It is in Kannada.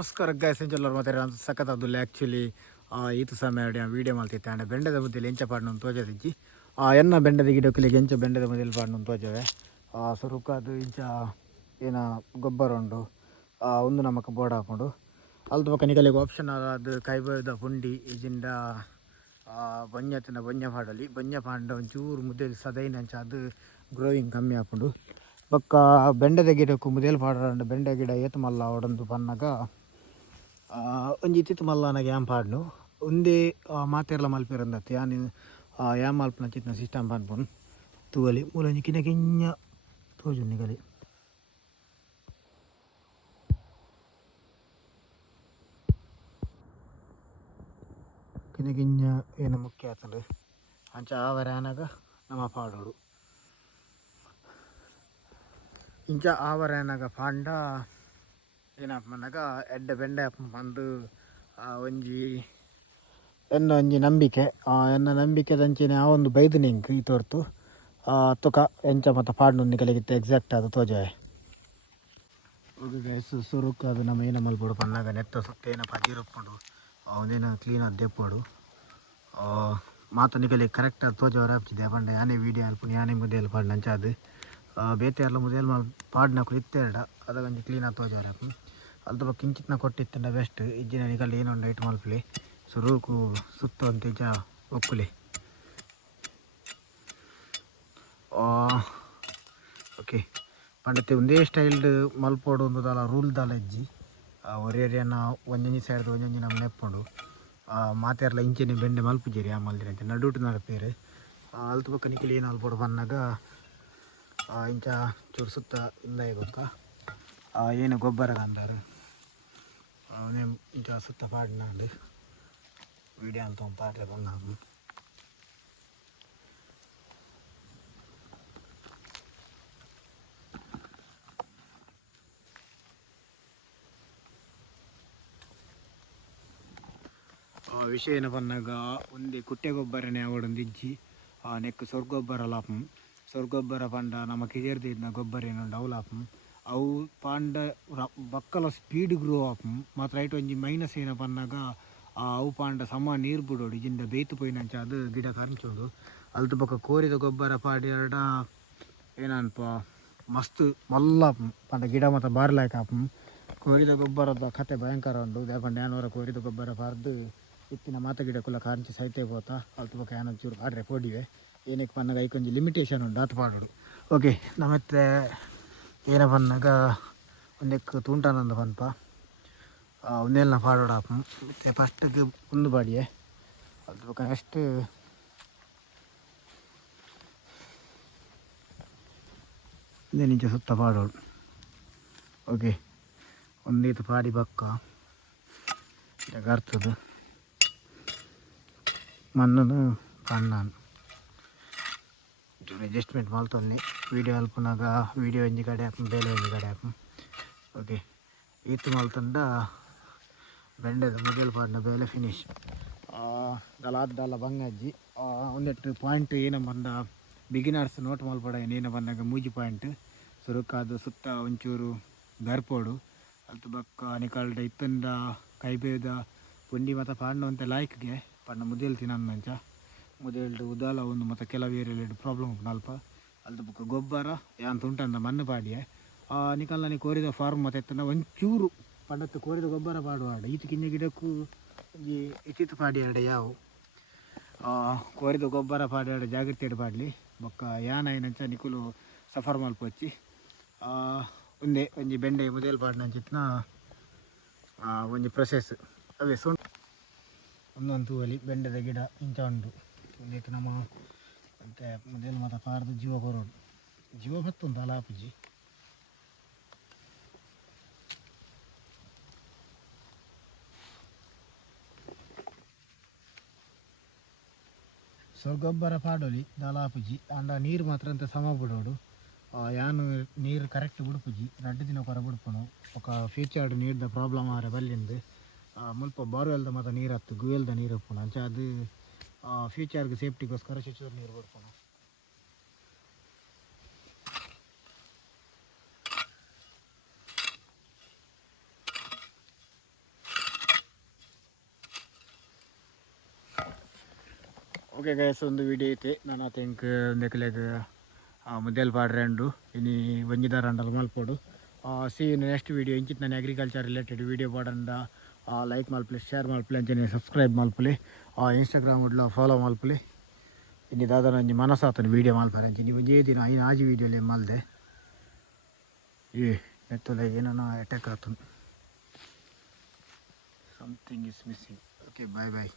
ನಮಸ್ಕಾರ ಗೈಸ್ ಎಂಚೆಲ್ಲರು ಮಾತಾಡಿ ನಾನು ಸಖತ್ತಾದುಲ್ಲ ಆ್ಯಕ್ಚುಲಿ ಈತು ಸಮಯ ವೀಡಿಯೋ ಮಾಡ್ತಿದ್ದೆ ಅಂಡ ಬೆಂಡದ ಮುದ್ದೆಲಿ ಎಂಚ ಪಾಡ್ನು ತೋಜದಿಜ್ಜಿ ಎನ್ನ ಬೆಂಡದ ಗಿಡಕ್ಕಲಿಗೆ ಎಂಚ ಬೆಂಡದ ಮುದ್ದೆಲಿ ಪಾಡ್ನು ತೋಜವೆ ಸುರುಕಾದು ಇಂಚ ಏನ ಗೊಬ್ಬರ ಉಂಡು ಒಂದು ನಮಕ್ ಬೋರ್ಡ್ ಹಾಕೊಂಡು ಅಲ್ದ ಪಕ್ಕ ನಿಕಲಿಗೆ ಆಪ್ಷನ್ ಅದು ಕೈಬದ ಪುಂಡಿ ಇಜಿಂದ ಬೊಂಜತ್ತಿನ ಬೊಂಜ ಪಾಡಲಿ ಬೊಂಜ ಪಾಂಡ ಒಂಚೂರು ಮುದ್ದೆಲಿ ಸದೈನಂಚ ಅದು ಗ್ರೋಯಿಂಗ್ ಕಮ್ಮಿ ಹಾಕೊಂಡು ಬೊಕ್ಕ ಬೆಂಡದ ಗಿಡಕ್ಕೂ ಮುದೇಲು ಪಾಡ ಬೆಂಡೆ ಗಿಡ ಏತು ಮಲ್ಲ ಒಡಂದು ಪನ್ನಗ ಒಂಜಿ ಇತ್ತಿತ್ತು ಮಲ್ಲನಾಗ ಯಾಮ್ ಪಾಡ್ನು ಒಂದೇ ಮಾತೆರ್ಲ ಮಲ್ಪಿರಂದತ್ತು ಯಾನು ಯಾಮ್ ಮಲ್ಪನ ಚಿತ್ನ ಸಿಸ್ಟಮ್ ಪನ್ಪುನ್ ತೂವಲಿ ಮೂಲಂಜಿ ಕಿನ್ನ ಕಿಂಜ ತೋಜು ನಿಗಲಿ ಕಿನ್ನ ಕಿಂಜ ಏನು ಮುಖ್ಯ ಆತಂದ್ರೆ ಅಂಚ ಆವರ ಆನಾಗ ನಮ್ಮ ಪಾಡೋಡು ಇಂಚ ಆವರನಾಗ ಪಾಂಡ ಏನಪ್ಪನಾಗ ಎಡ್ಡೆ ಬೆಂಡೆ ಬಂದು ಒಂಜಿ ಎನ್ನ ಒಂಜಿ ನಂಬಿಕೆ ಎನ್ನ ನಂಬಿಕೆ ದಂಚಿನ ಆ ಒಂದು ಬೈದು ನಿಂಕ್ ಈ ತೋರ್ತು ತುಕ ಎಂಚ ಮತ್ತು ಪಾಡ್ನು ನಿಕಲಿಗಿತ್ತು ಎಕ್ಸಾಕ್ಟ್ ಅದು ತೋಜೆ ಗೈಸ್ ಸುರುಕ್ ಅದು ನಮ್ಮ ಏನ ಮಲ್ಪೋಡು ಪನ್ನಾಗ ನೆತ್ತ ಸುತ್ತೇನ ಪಜಿರುಪ್ಪುಂಡು ಅವನೇನು ಕ್ಲೀನ್ ಅದು ದೆಪ್ಪೋಡು ಮಾತು ನಿಕಲಿ ಕರೆಕ್ಟ್ ಅದು ತೋಜವರ ಹಚ್ಚಿದೆ ಪಂಡ ಯಾನೇ ವೀಡಿಯೋ ಅಲ್ಪು ಯಾನೇ ಮುದ್ದೆಯಲ್ಲಿ ಪಾಡ್ನ ಅಂಚ ಅದು ಬೇತೆ ಎಲ್ಲ ಮುದೇಲ್ ಮಲ್ ಪಾಡ್ನಕು ಇತ್ತೆರಡ ಅದೊಂದು ಕ್ಲೀನಾಗಿ ತೋಜಾರಕು ಅಲ್ದ ಪಕ್ಕ ಕಿಂಚಿತ್ನ ಕೊಟ್ಟಿತ್ತಂಡ ಬೆಸ್ಟ್ ಇಜ್ಜಿನ ನಿಕಲ್ ಏನೊಂದು ಐಟ್ ಮಲ್ಪಲಿ ಸುರುಕು ಸುತ್ತು ಅಂತ ಇಜ್ಜ ಒಕ್ಕುಲಿ ಓಕೆ ಪಂಡತೆ ಒಂದೇ ಸ್ಟೈಲ್ಡ್ ಮಲ್ಪೋಡು ಒಂದಲ್ಲ ರೂಲ್ ದಾಲ ಇಜ್ಜಿ ಒರೇರಿಯನ್ನ ಒಂಜೊಂಜಿ ಸೈಡ್ ಒಂಜೊಂಜಿ ನಮ್ಮ ನೆಪ್ಪುಂಡು ಮಾತೆರ್ಲ ಇಂಚಿನ ಬೆಂಡೆ ಮಲ್ಪುಜೇರಿ ಆ ಮಲ್ದಿರ ಅಂತ ನಡುಟು ನಡಪೇರು ಅಲ್ದ ಪಕ್ಕ ನಿಕಲ್ ಏನು ಮಲ್ಪೋಡು ಪನ್ನಾಗ ಇಂಚ ಚೂರು ಸುತ್ತ ಇಲ್ಲ ಇರುತ್ತ ಏನು ಗೊಬ್ಬರ ಅಂದಾರು ಇಂಚ ಸುತ್ತ ಪಾಡಿನಾಡು ವೀಡಿಯೋ ಅಂತ ಪಾಡ್ರೆ ಬಂದು ವಿಷಯ ಏನು ಬಂದಾಗ ಒಂದೇ ಕುಟ್ಟೆ ಗೊಬ್ಬರನೇ ಅವಡೊಂದು ಇಜ್ಜಿ ನೆಕ್ ಸೊರ್ಗೊಬ್ಬರ ಲಾಪಂ ಸೊರ್ಗೊಬ್ಬರ ಪಂಡ ನಮ್ಮ ಕಿಜರ್ದಿನ ಗೊಬ್ಬರ ಏನುಂಡು ಅವು ಲಾಪಂ ಅವು ಪಾಂಡ ಬಕ್ಕಲ ಸ್ಪೀಡ್ ಗ್ರೋ ಆಪಂ ಮಾತ್ರ ರೈಟ್ ಒಂಜಿ ಮೈನಸ್ ಏನ ಪನ್ನಾಗ ಅವು ಪಾಂಡ ಸಮ ನೀರು ಬಿಡೋಡು ಇಜಿಂದ ಬೇಯ್ತು ಪೋಯಿನಂಚ ಅದು ಗಿಡ ಕರ್ಚೋಡು ಅಲ್ತು ಪಕ್ಕ ಕೋರಿದ ಗೊಬ್ಬರ ಪಾಡ್ಯಾಡ ಏನನ್ಪ ಮಸ್ತ್ ಮಲ್ಲ ಪಂಡ ಗಿಡ ಮತ್ತು ಬಾರ್ಲಾಯ್ಕ ಆಪಂ ಕೋರಿದ ಗೊಬ್ಬರದ ಕತೆ ಭಯಂಕರ ಉಂಡು ದೇಪಂಡ ಯಾನವರ ಕೋರಿದ ಗೊಬ್ಬರ ಪಾರ್ದು ಇತ್ತಿನ ಮಾತ ಗಿಡಕ್ಕುಲ್ಲ ಕಾಂಚಿ ಸೈತೆ ಹೋತ ಅಲ್ತು ಪಕ್ಕ ಏನೊಂಚೂರು ಪಾಡ್ರೆ ಕೊಡಿವೆ ಏನಕ್ಕೆ ಪನ್ನಾಗ ಐಕೊಂಜಿ ಲಿಮಿಟೇಷನ್ ಉಂಡು ಅದು ಪಾಡೋಡು ಓಕೆ ನಮ್ಮತ್ತೆ ಏನ ಪನ್ನಾಗ ಒಂದಕ್ಕೆ ತುಂಟಾನಂದ ಪನ್ಪ ಒಂದೇಲ್ನ ಪಾಡೋಡು ಆಪಂ ಮತ್ತು ಫಸ್ಟಿಗೆ ಒಂದು ಬಾಡಿಯೇ ಅದ್ರ ಪಕ್ಕ ನೆಕ್ಸ್ಟ್ ಇದೇ ನಿಂಚೆ ಸುತ್ತ ಪಾಡೋಡು ಓಕೆ ಒಂದೀತು ಪಾಡಿ ಪಕ್ಕ ಗರ್ತದು ಮಣ್ಣು ಕಣ್ಣಾನು ಅಡ್ಜಸ್ಟ್ಮೆಂಟ್ ಮಾಡ್ತೊಂದು ವೀಡಿಯೋ ಅಲ್ಪನಾಗ ವೀಡಿಯೋ ಒಂಜಿ ಕಡೆ ಹಾಪಂ ಬೇಲೆ ಒಂಜಿ ಕಡೆ ಹಾಪಂ ಓಕೆ ಈತು ಮಲ್ತಂಡ ಬೆಂಡೆದ ಮೊದಲು ಪಾಡಿನ ಬೇಲೆ ಫಿನಿಶ್ ಗಲಾದ್ದಲ್ಲ ಬಂಗಜ್ಜಿ ಒಂದೆಟ್ಟು ಪಾಯಿಂಟ್ ಏನ ಬಂದ ಬಿಗಿನರ್ಸ್ ನೋಟ್ ಮಲ್ಪಡ ಏನ ಬಂದಾಗ ಮೂಜಿ ಪಾಯಿಂಟ್ ಸುರುಕಾದು ಸುತ್ತ ಒಂಚೂರು ಗರ್ಪೋಡು ಅಲ್ತು ಬಕ್ಕ ನಿಕಲ್ಡ ಇತ್ತಂದ ಕೈಬೇದ ಪುಂಡಿ ಮತ್ತು ಪಾಂಡ ಅಂತ ಲಾಯ್ಕ್ಗೆ ಪಂಡ ಮುದೇಲು ತಿನ್ನಂಚ ಮುದೇಲ್ಡು ಉದಾಲ ಒಂದು ಮತ್ತು ಕೆಲವು ಏರಿಯಲ್ ಪ್ರಾಬ್ಲಮ್ ಉಂಟು ಅಲ್ಪ ಅಲ್ದ ಬುಕ್ಕ ಗೊಬ್ಬರ ಯಾಂತ ಉಂಟಂದ ಮಣ್ಣು ಪಾಡಿಯೆ ನಿಕಲ್ನ ನೀ ಕೋರಿದ ಫಾರ್ಮ್ ಮತ್ತು ಎತ್ತಂದ ಒಂಚೂರು ಪಂಡತ್ತು ಕೋರಿದ ಗೊಬ್ಬರ ಪಾಡುವಾಡ ಈತ ಕಿಂಜ ಗಿಡಕ್ಕೂ ಈ ಇತ್ತಿತ್ತು ಪಾಡಿಯಾಡ ಯಾವು ಕೋರಿದ ಗೊಬ್ಬರ ಪಾಡ್ಯಾಡ ಜಾಗ್ರತೆ ಪಾಡಲಿ ಬೊಕ್ಕ ಯಾನ ಏನಂಚ ನಿಕುಲು ಸಫರ್ ಮಲ್ಪೊಚ್ಚಿ ಒಂದೇ ಒಂಜಿ ಬೆಂಡೆ ಮುದೇಲು ಪಾಡಿನಂಚಿತ್ನ ಒಂಜಿ ಪ್ರೊಸೆಸ್ ಅವೇ ಒಂದೊಂದು ತೂವಲಿ ಬೆಂಡೆದ ಗಿಡ ಇಂಚ ಉಂಡು ಒಂದಕ್ಕೆ ನಮ್ಮ ಮತ್ತೆ ಮೊದಲು ಮತ್ತು ಪಾರ್ದು ಜೀವ ಬರೋಡು ಜೀವ ಬತ್ತುಂಟು ಅಲಾಪುಜಿ ಸೊರ್ಗೊಬ್ಬರ ಪಾಡೋಲಿ ದಲಾಪುಜಿ ಅಂಡ ನೀರು ಮಾತ್ರ ಅಂತ ಸಮ ಬಿಡೋಡು ಯಾನು ನೀರು ಕರೆಕ್ಟ್ ಬಿಡುಪುಜಿ ರಡ್ಡು ದಿನ ಕೊರ ಬಿಡ್ಪುನು ఒక ಫ್ಯೂಚರ್ಡ್ ನೀರ್ದ ಪ್ರಾಬ್ಲಮ್ ಆರೆ ಬಲ್ಲಿಂದು ಮುಲ್ಪ ಬೋರ್ವೆಲ್ದ ಮತ್ತು ನೀರು ಹತ್ತು ಗುವೆಲ್ದ ನೀರು ಉಪ್ಪುನು ಅಂಚ ಅದು ಫ್ಯೂಚರ್ಗೆ ಸೇಫ್ಟಿಗೋಸ್ಕರ ಚೂರು ನೀರು ಬಿಡ್ಪುನು ಓಕೆ ಗೈಸ್, ಒಂದು ವಿಡಿಯೋ ಐತೆ ನಾನು ಥಿಂಕ್ ಒಂದೆಕ್ಲೆಗ್ ಮುದ್ದೆಲ್ ಪಾಡ್ರೆಂಡು ಇನಿ ಒಂಜಿದಾರ ಅಂಡಲ್ ಮಲ್ಪೋಡು. ಸಿ ನೆಕ್ಸ್ಟ್ ವಿಡಿಯೋ ಇಂಚಿತ್ ನಾನು ಅಗ್ರಿಕಲ್ಚರ್ ರಿಲೇಟೆಡ್ ವಿಡಿಯೋ ಪಾಡಂಡ ಲೈಕ್ ಮಲ್ಪಲಿ, ಶೇರ್ ಮಲ್ಪಲಿ, ಅಂಚನೆ ಸಬ್ಸ್ಕ್ರೈಬ್ ಮಲ್ಪಲಿ, ಇನ್ಸ್ಟಾಗ್ರಾಮ್ ಉಡ್ಲ ಫಾಲೋ ಮಲ್ಪಲಿ. ಇನ್ನು ದಾದ ಒಂಜಿ ಮನಸ್ಸಾತನ ವಿಡಿಯೋ ಮಲ್ಪಾರೆ ಅಂಚೆ ನೀವು ಒಂಜೇ ದಿನ ಐನು ಆಜಿ ವಿಡಿಯೋಲಿ ಮಲ್ದೆ ಎತ್ತಲೆ ಏನೋ ಅಟ್ಯಾಕ್ ಆತು. Something is missing. Okay, bye bye.